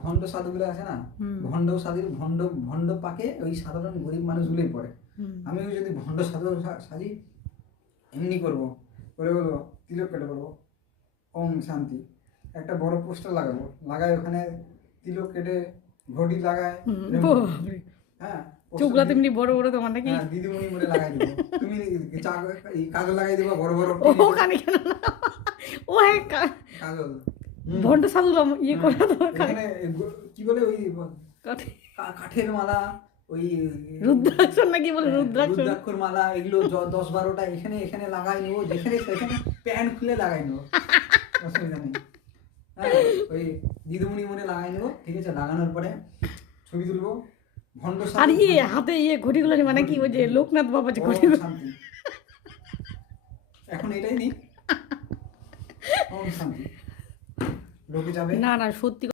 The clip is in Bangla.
ভণ্ড সাধুগুলো আছে না, ভণ্ড সাধু ভণ্ড ভণ্ড পাকে ওই সাধারণ গরিব মানুষগুলোই পড়ে। আমিও যদি ভণ্ড সাধু সাজি এমনি করবো, করে বলবো তিলক কেটে বলবো ওম শান্তি, একটা বড় পোস্টার লাগাবো, লাগাই ওখানে তিলক কেটে ঘড়ি লাগায়, হ্যাঁ চোখগুলো তেমনি বড় বড় তোমার নাকি? হ্যাঁ দিদিমণি বলে লাগাই দেবো, তুমি কাজল লাগাই দেবো বড় বড় ওখানে কেন না, ও হ্যাঁ কাজল ভণ্ড সাধু ইয়ে করে তোমার এখানে কি বলে ওই কাঠের মালা, ওই রুদ্রাক্ষর নাকি বলে, রুদ্রাক্ষর রুদ্রাক্ষর মালা, এগুলো 10-12টা এখানে এখানে লাগাই নেবো, যেখানে সেখানে প্যান্ট খুলে লাগাই নেবো, অসুবিধা নেই। হ্যাঁ ওই দিদিমণি মনে লাগাই নেবো, ঠিক আছে, লাগানোর পরে ছবি তুলবো ভণ্ড আর ইয়ে হাতে ইয়ে ঘড়িগুলো মানে কি ওই যে লোকনাথ বাবা যে ঘড়ি শান্তি, এখন এটাই নেই ওম শান্তি, লোকে যাবে না না সত্যি